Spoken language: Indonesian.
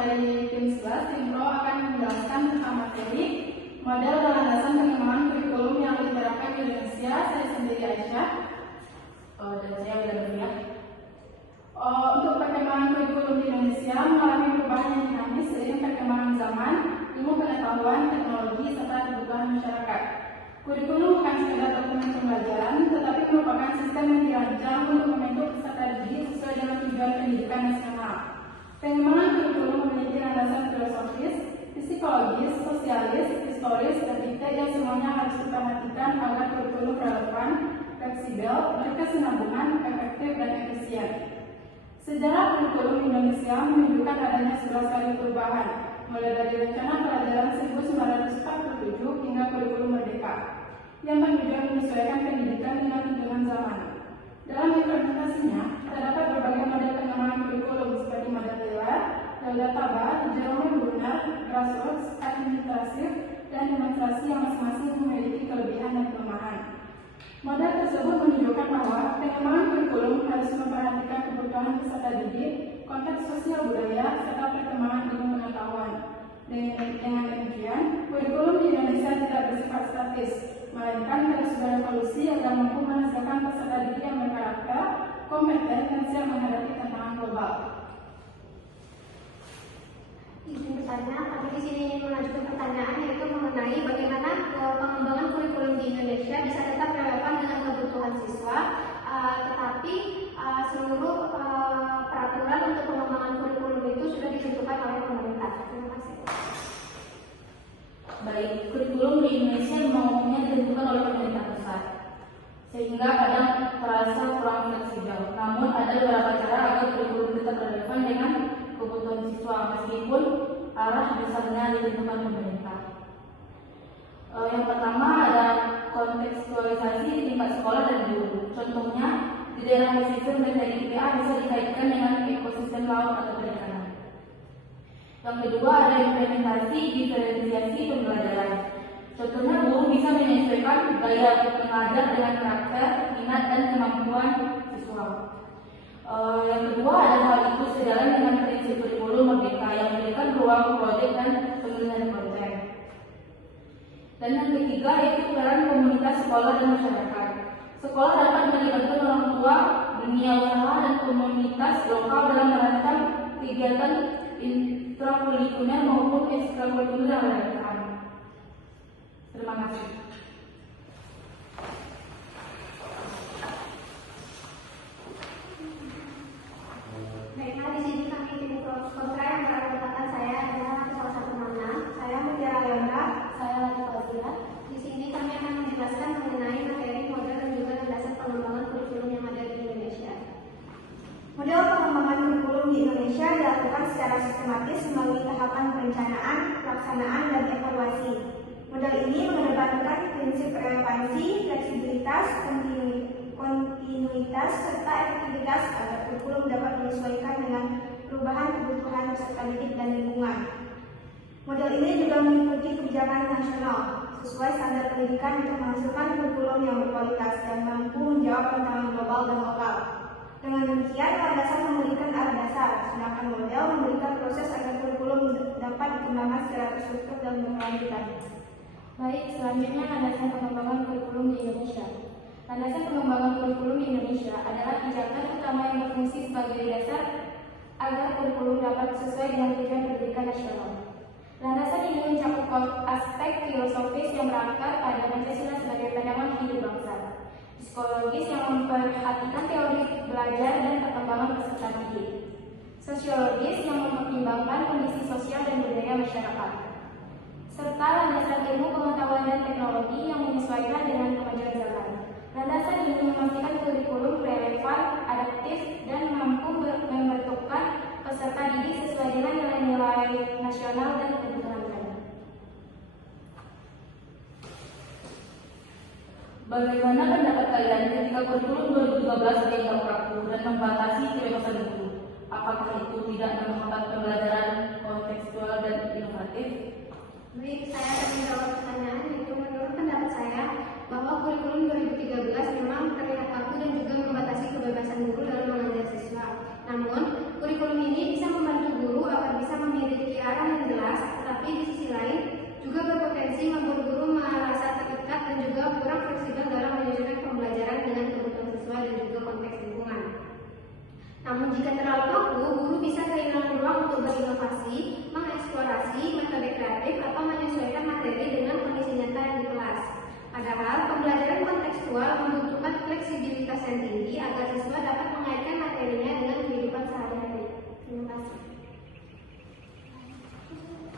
dari tim 11, tim Pro akan menjelaskan tentang materi model dan landasan pengembangan kurikulum yang diterapkan di Indonesia. Saya sendiri Aisyah. Dan saya Wilda. Untuk perkembangan kurikulum di Indonesia mengalami perubahan yang dinamis seiring perkembangan zaman, ilmu pengetahuan, teknologi, serta kebutuhan masyarakat. Kurikulum bukan sekedar dokumen pembelajaran, tetapi merupakan sistem yang dirancang untuk membentuk peserta didik sesuai dengan tujuan pendidikan nasional. Pengembangan kurikulum memiliki landasan filosofis, psikologis, sosialis, historis, dan iptek yang semuanya harus diperhatikan agar kurikulum relevan, fleksibel, berkesinambungan, efektif, dan efisien. Sejarah kurikulum Indonesia menunjukkan adanya 11 kali perubahan, mulai dari rencana pelajaran 1947 hingga kurikulum merdeka, yang bertujuan menyesuaikan pendidikan dengan tuntunan zaman. Dalam implementasinya, terdapat berbagai model pengembangan kurikulum seperti model Taylor, Helga Tabak, Jerome Bruner, grassroots, administratif, dan demonstrasi yang masing-masing memiliki kelebihan dan kelemahan. Model tersebut menunjukkan bahwa pengembangan kurikulum harus memperhatikan kebutuhan peserta didik, konteks sosial budaya, serta perkembangan ilmu pengetahuan. Dengan demikian, kurikulum di Indonesia tidak bersifat statis, melainkan terus berevolusi agar mampu menghasilkan peserta didik yang berkarakter, kompeten, dan siap menghadapi tantangan global. Izin bertanya, kami di sini ingin mengajukan pertanyaan yaitu mengenai bagaimana pengembangan kurikulum di Indonesia bisa tetap relevan dengan kebutuhan siswa, tetapi seluruh peraturan untuk pengembangan kurikulum itu sudah ditentukan oleh pemerintah. Terima kasih. Baik, kurikulum di Indonesia umumnya ditentukan oleh pemerintah pusat, sehingga kadang terasa kurang fleksibel. Namun ada beberapa cara agar kurikulum tetap relevan dengan kebutuhan siswa meskipun arah besarnya ditentukan pemerintah. Yang pertama ada kontekstualisasi di tingkat sekolah dan guru. Contohnya di daerah pesisir metode IPA bisa dikaitkan dengan ekosistem laut atau perikanan. Yang kedua ada implementasi diferensiasi pembelajaran. Contohnya guru bisa menyesuaikan gaya mengajar dengan karakter, minat, dan kemampuan siswa. Yang kedua ada hal itu sejalan dengan prinsip kurikulum merdeka yang memberikan ruang proyek dan penulisan konten. Dan yang ketiga yaitu peran komunitas sekolah dan masyarakat. Sekolah dapat melibatkan orang tua, dunia usaha, dan komunitas lokal dalam merancang kegiatan intrakurikuler maupun ekstrakurikuler yang relevan. Terima kasih. Baiklah, di sini kami tim kontra yang beranggotakan saya adalah salah satu mana. Saya Mutiara Leona, saya Lati Fazila. Di sini kami akan menjelaskan mengenai materi, model, dan juga landasan pengembangan kurikulum yang ada di Indonesia. Model pengembangan kurikulum di Indonesia dilakukan secara sistematis melalui tahapan perencanaan, pelaksanaan, dan evaluasi. Model ini mengedepankan prinsip relevansi, fleksibilitas, kontinuitas, serta efektivitas agar kurikulum dapat menyesuaikan dengan perubahan kebutuhan peserta didik dan lingkungan. Model ini juga mengikuti kebijakan nasional sesuai standar pendidikan untuk menghasilkan kurikulum yang berkualitas dan mampu menjawab tantangan global dan lokal. Dengan demikian, landasan memberikan arah dasar, sedangkan model memberikan proses agar kurikulum dapat dikembangkan secara terstruktur dan berkelanjutan. Baik, selanjutnya landasan pengembangan kurikulum di Indonesia. Landasan pengembangan kurikulum di Indonesia adalah pijakan utama yang berfungsi sebagai dasar agar kurikulum dapat sesuai dengan tujuan pendidikan nasional. Landasan ini mencakup aspek filosofis yang berakar pada Pancasila sebagai pedoman hidup bangsa, psikologis yang memperhatikan teori belajar dan perkembangan peserta didik, sosiologis yang mempertimbangkan kondisi sosial dan budaya masyarakat, serta landasan ilmu pengetahuan dan teknologi yang menyesuaikan dengan kemajuan zaman. Landasan ini memastikan kurikulum relevan, adaptif, dan mampu membentukkan peserta didik sesuai dengan nilai-nilai nasional dan kebutuhan zaman. Bagaimana pendapat kalian ketika kurikulum 2013 dianggap kaku dan membatasi kebebasan guru? Apakah itu tidak menghambat pembelajaran